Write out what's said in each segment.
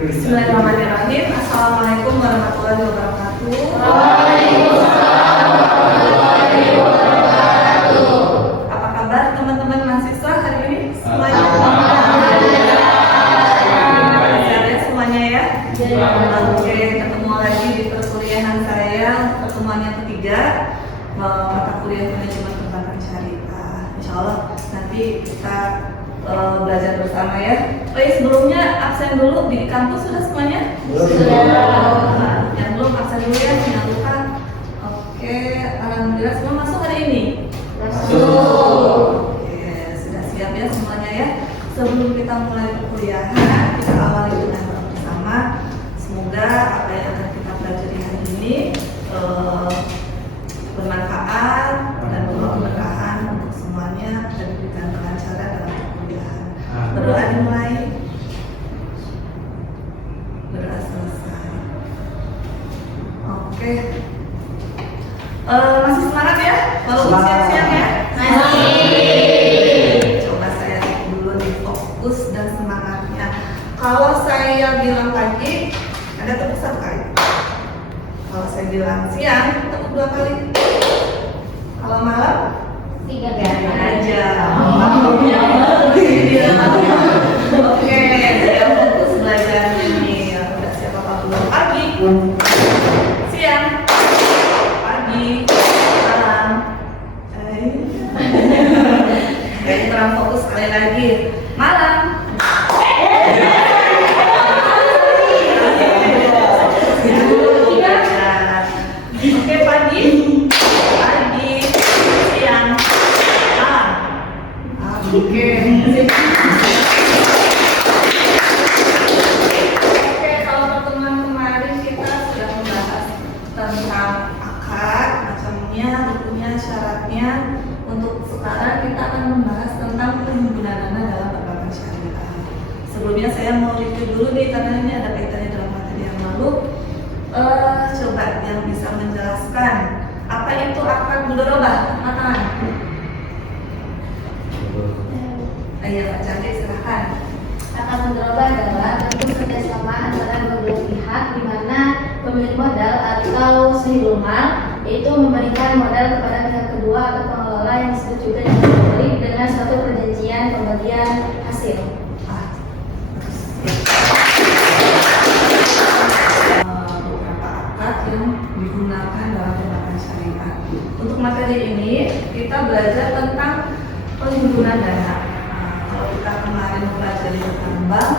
Bismillahirrahmanirrahim. Assalamualaikum warahmatullahi wabarakatuh. Waalaikumsalam warahmatullahi wabarakatuh. Apa kabar teman-teman mahasiswa hari ini? Semuanya? Sehat ya semuanya ya? Oke, ketemu lagi di perkuliahan saya, pertemuan yang ketiga, mata kuliah manajemen perbankan syariah. Insya Allah nanti kita belajar bersama ya. Sebelumnya absen dulu di kampus sudah semuanya? Sudah. Nah, yang belum absen dulu ya, jangan lupa. Oke, alhamdulillah semua masuk hari ini? Masuk. Oke, sudah siap ya semuanya ya. Sebelum kita mulai perkuliahan, kita awali dengan doa bersama. Semoga apa yang akan kita pelajari hari ini bermanfaat dan membawa keberkahan untuk semuanya dan diberikan kelancaran dalam perkuliahan. Berdoa dimulai, berdoa selesai. Oke, masih semangat ya? Walaupun siap-siap ya? Coba saya cek dulu nih fokus dan semangatnya. Kalau saya bilang pagi, ada tepuk satu kali. Kalau saya bilang siang, tepuk 2 kali. Kalau malam, 3 biarin kali. aja. Oke, saya fokus belajar ini. Udah siap apa belum? Pagi, siang, pagi, malam. Kayaknya kurang fokus sekali lagi. Malam. Oke, pagi, siang, malam. Oke. Oke, kalau pertemuan kemarin kita sudah membahas tentang akad, macamnya, rukunnya, syaratnya. Untuk sekarang kita akan membahas tentang penghimpunan dana dalam perbankan syariah. Sebelumnya saya mau review dulu nih karena ini ada kaitannya dalam materi yang lalu. Coba yang bisa menjelaskan apa itu akad mudharabah? Matan. Ayo Pak Cantik silahkan. Akad mudharabah adalah bentuk kerjasama antara kedua pihak di mana pemilik modal atau sahibul mal yaitu memberikan modal kepada pihak kedua atau pengelola yang disebut juga dengan pemilik dengan suatu perjanjian pembagian hasil. Beberapa akad yang digunakan dalam perbankan syariah. Untuk materi ini kita belajar tentang penghimpunan dana. Kalau kita kemarin mempelajari tentang bank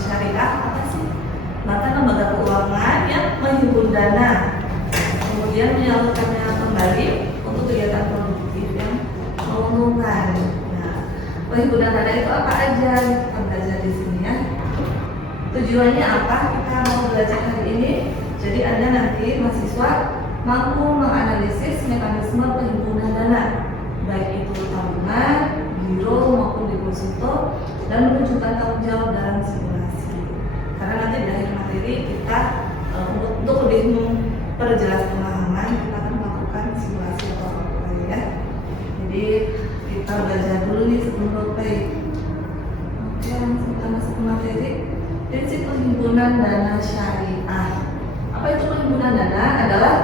syariah apa sih? Maka lembaga keuangan yang menghimpun dana, kemudian menyalurkannya kembali untuk kegiatan produktif yang menguntungkan. Nah, penghimpunan dana itu apa aja? Kita belajar di sini ya. Tujuannya apa? Kita mau belajar hari ini. Jadi Anda nanti mahasiswa mampu menganalisis mekanisme penghimpunan dana, baik itu tabungan, giro maupun deposito, dan menunjukkan tanggung jawab dalam simulasi. Karena nanti di akhir materi kita untuk lebih memperjelas pemahaman kita akan melakukan simulasi atau role ya. Jadi kita belajar dulu nih sebelum role. Oke, langsung kita masuk ke materi. Prinsip penghimpunan dana syariah. Apa itu penghimpunan dana? Adalah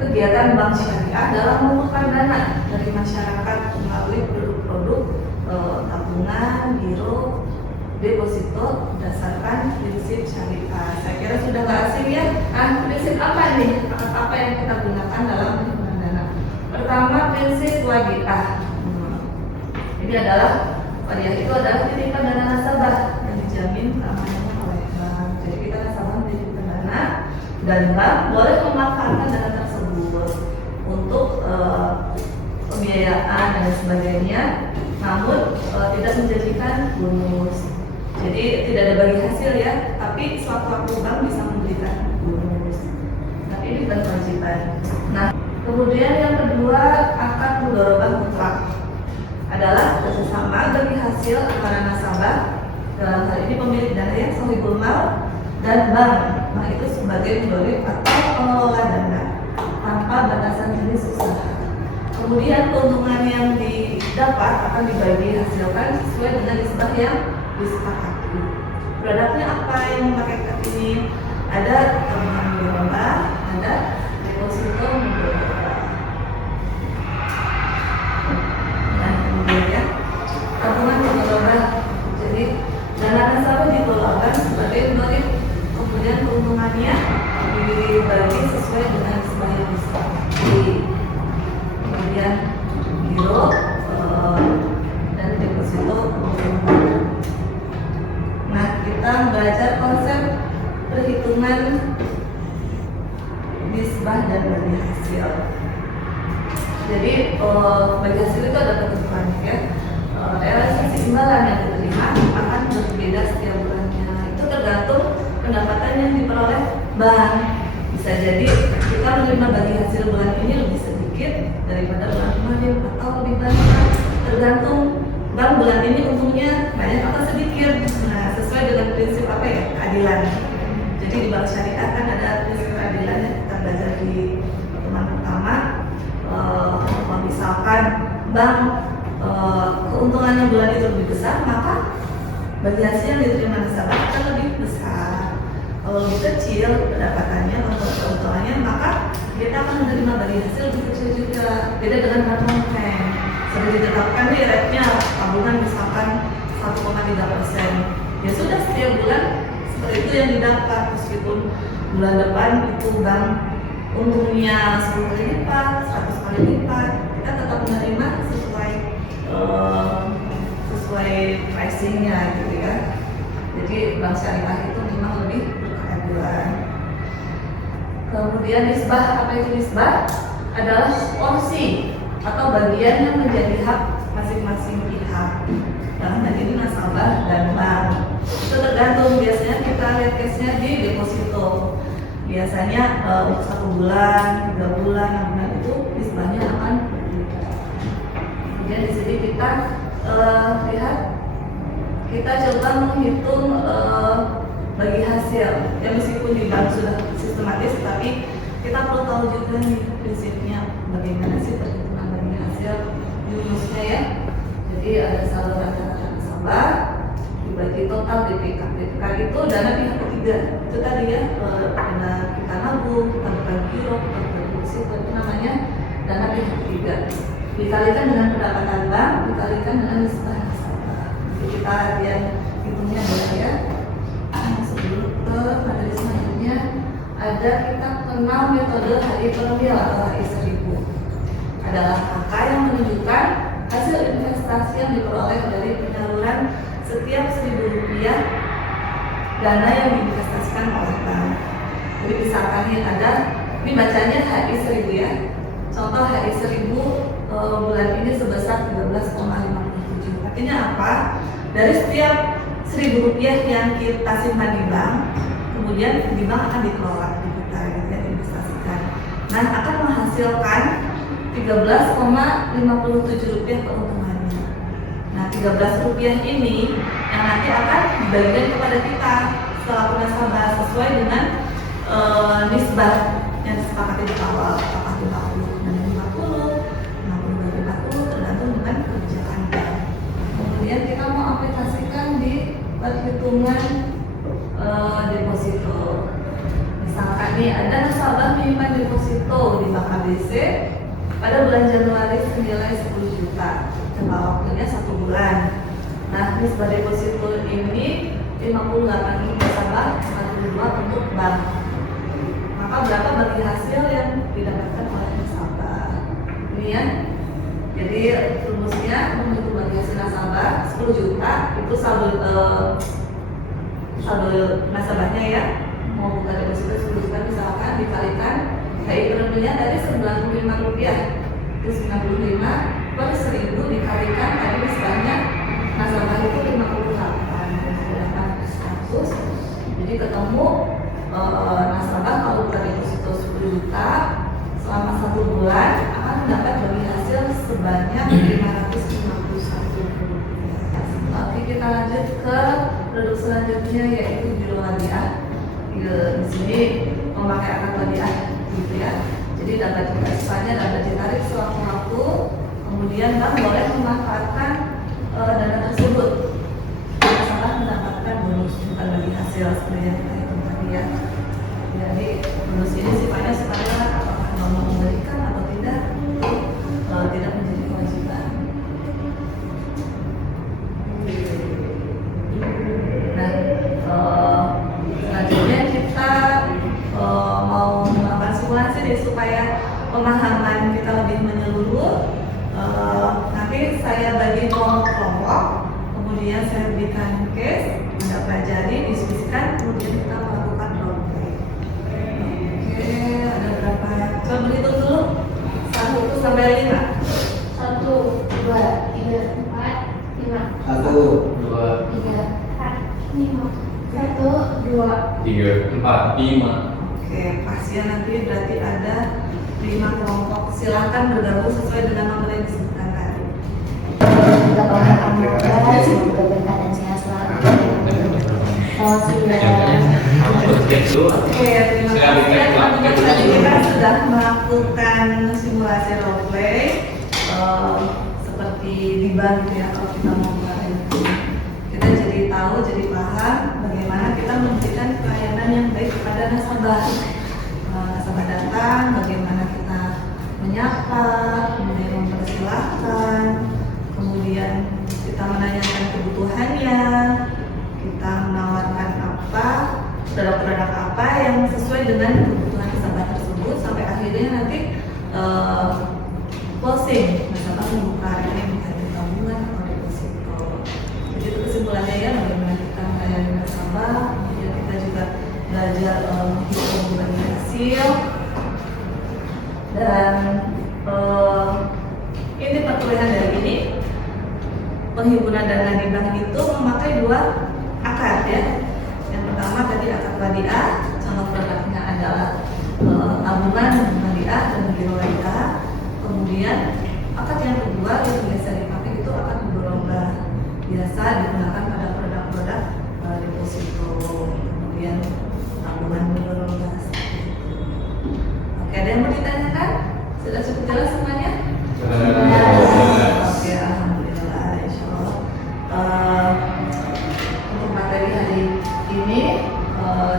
kegiatan bank syariah dalam mengumpulkan dana dari masyarakat melalui produk-produk tabungan, giro, deposito berdasarkan prinsip syariah. Saya kira sudah nggak asing ya. Prinsip apa nih? Apa yang kita gunakan dalam penghimpunan dana? Pertama, prinsip wadiah. Ini adalah wadiah itu adalah titipan dana nasabah yang dijamin keamanannya oleh bank. Jadi kita nasabah menitipkan dana dan bank boleh memanfaatkan dana tersebut untuk pembiayaan dan sebagainya, namun tidak menjanjikan bonus. Jadi tidak ada bagi hasil ya, tapi sewaktu-waktu bank bisa memberikan bonus. Tapi ini bukan kewajiban. Nah, kemudian yang kedua, akad mudharabah mutlak adalah kerjasama bagi hasil antara nasabah, dalam hal ini pemilik dana yang sahibul mal, dan bank. Bank itu sebagai pemilik atau pengelola dana tanpa batasan jenis usaha. Kemudian keuntungan yang didapat akan dibagi hasilkan sesuai dengan nisbah yang disepakati. produknya apa yang memakai kartu ini? Ada tabungan mudorobah, ada deposito mudorobah. Dan kemudian tabungan mudorobah. Jadi dana nasabah dikelolakan sebagai bagian, kemudian keuntungannya dibagi sesuai dengan nisbah yang disepakati. Kemudian giro dan deposito. Nah, kita belajar konsep perhitungan nisbah dan bagi hasil. Jadi bagi hasil itu ada ketentuannya ya. Realisasi imbalan yang diterima akan berbeda setiap bulannya. Itu tergantung pendapatan yang diperoleh bank. Bisa jadi kita menerima bagi hasil bulan ini lebih sedikit daripada bulan kemarin atau lebih banyak. Tergantung bank bulan ini untungnya banyak atau sedikit. Nah, sesuai dengan prinsip apa ya? Keadilan. Jadi di bank syariah kan ada prinsip keadilan yang kita belajar di pertemuan pertama. Kalau misalkan bank keuntungannya bulan itu lebih besar, maka bagi hasil yang diterima nasabah akan lebih besar. Kalau lebih kecil pendapatannya atau keuntungannya, maka kita akan menerima bagi hasil lebih kecil juga. Beda dengan kartu non-bank. Sudah ditetapkan nih rate-nya tabungan misalkan 1,3%. Ya sudah, setiap bulan seperti itu yang didapat, meskipun bulan depan itu bank untungnya 10 kali lipat, 100 kali lipat, kita tetap menerima sesuai pricingnya gitu ya. Jadi bank syariah itu memang lebih berkeadilan. Kemudian nisbah, apa itu nisbah? Adalah porsi atau bagian yang menjadi hak masing-masing pihak. Dalam hal ini nasabah dan bank. Itu tergantung, biasanya kita lihat case-nya di deposito. Biasanya untuk 1 bulan, 3 bulan, 6 bulan itu nisbahnya akan berbeda. Kemudian di sini kita lihat, kita coba menghitung bagi hasil. Ya meskipun di bank sudah sistematis, tapi kita perlu tahu juga nih prinsipnya bagaimana sih perhitungan bagi hasil di rumusnya ya. Jadi ada saldo rata-rata nasabah dibagi total DPK. DPK itu dana pihak ketiga. Itu tadi ya, dana kita nabung, kita berbagi giro, kita berbagi deposito, itu namanya dana pihak ketiga. Dikalikan dengan pendapatan bank, dikalikan dengan nisbah nasabah. Jadi kita lihat hitungnya adalah ya. Sebelum ke materi selanjutnya, ada kita kenal metode HI per mil atau HI 1000. Adalah angka yang menunjukkan hasil investasi yang diperoleh dari penyaluran setiap Rp1.000 dana yang diinvestasikan oleh bank. Jadi misalkan ini ada, ini bacanya HI 1000 ya. Contoh HI 1000 bulan ini sebesar 13,57. Artinya apa? Dari setiap Rp1.000 yang kita simpan di bank, kemudian di bank akan dikelola, diinvestasikan. Nah, akan menghasilkan Rp13,57 keuntungannya. Nah, Rp13 ini yang nanti akan dibagikan kepada kita selaku nasabah sesuai dengan nisbah yang disepakati di awal, apakah 50 dan 50, 60 dari 40, tergantung dengan kebijakan bank. Kemudian kita mau aplikasikan di perhitungan deposito. Misalkan nih ada nasabah menyimpan deposito di bank ABC pada bulan Januari senilai 10 juta, jangka waktunya 1 bulan. Nah, nisbah deposito ini 58 nasabah, 42 untuk bank. Maka berapa bagi hasil yang didapatkan oleh nasabah? Ini ya. Jadi rumusnya menghitung bagi hasil nasabah 10 juta itu saldo nasabahnya ya. Mau buka deposito 10 juta misalkan dikalikan HI per milnya dari Rp95. Itu 95 per 1000 dikalikan tadi nisbahnya nasabah itu 58. Jadi ketemu nasabah kalau buka deposito 10 juta selama 1 bulan akan mendapat bagi hasil sebanyak Rp551. Oke, kita lanjut ke produk selanjutnya yaitu giro hadiah. Di sini memakai akad hadiah gitu ya. Jadi dapat investasinya dapat ditarik sewaktu-waktu, kemudian bank boleh memanfaatkan dana tersebut. Nasabah mendapatkan bonus, bukan hasil seperti yang kita hitung tadi ya. Jadi bonus ini sifatnya supaya apakah mau memberikan atau tidak tidak menjadi kewajiban. Nah, selanjutnya kita mau melakukan simulasi nih supaya pemahaman kita lebih menyeluruh. Nanti saya bagi kelompok-kelompok, kemudian saya berikan case, Anda pelajari, diskusikan, kemudian kita melakukan role play. Oke, ada berapa? Coba berhitung dulu. 1 sampai 5. 1, 2, 3, 4, 5. 1, 2, 3, 4, 5. 1, 2. 3, 4, 5. Oke, pasien nanti berarti ada 5 kelompok. Silakan bergabung sesuai dengan nomor yang disebutkan tadi. Juga semoga berkah dan sehat selalu. Oke, terima kasih. Teman-teman, tadi kita sudah melakukan simulasi role play seperti di bank ya, kalau kita mau mulai. Kita jadi tahu, jadi paham bagaimana kita memberikan pelayanan yang baik kepada nasabah. Nasabah datang, bagaimana kita menyapa, kemudian mempersilahkan, kemudian kita menanyakan kebutuhannya, kita menawarkan apa, produk-produk apa yang sesuai dengan kebutuhan nasabah tersebut sampai akhirnya nanti closing, nasabah membuka rekening di tabungan atau deposito. Jadi itu kesimpulannya ya, bagaimana kita melayani nasabah, kemudian kita juga belajar menghitung beban hasil, dan ini perkuliahan dari ini. Penghimpunan dana di bank itu memakai 2 akad ya. Yang pertama tadi akad wadiah, contoh produknya adalah tabungan wadiah dan giro wadiah. Kemudian akad yang kedua yang biasa dipakai itu akad berlomba, biasa digunakan pada produk-produk deposito, kemudian tabungan berlomba. Oke, ada yang mau ditanyakan? Sudah cukup jelas semuanya? Oke, alhamdulillah, insya Allah. Untuk materi hari ini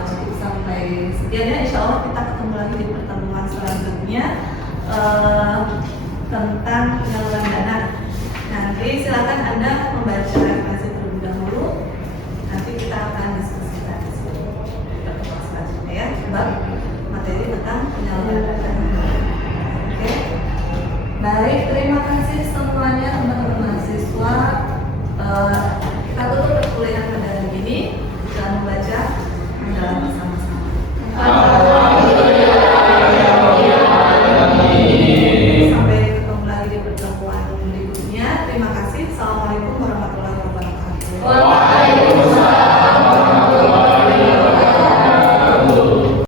cukup sampai sekian ya. Insya Allah kita ketemu lagi di pertemuan selanjutnya tentang penyaluran dana. Nanti silakan Anda membaca referensi terlebih dahulu. Nanti kita akan diskusikan di sini pertemuan selanjutnya ya. Sebab materi tentang penyaluran dana. Oke. Baik, terima kasih semuanya teman-teman mahasiswa. Kita tutup perkuliahan pada hari ini. Jangan membaca mendalam bersama-sama. Sampai ketemu lagi di pertemuan berikutnya. Terima kasih. Assalamualaikum warahmatullahi wabarakatuh.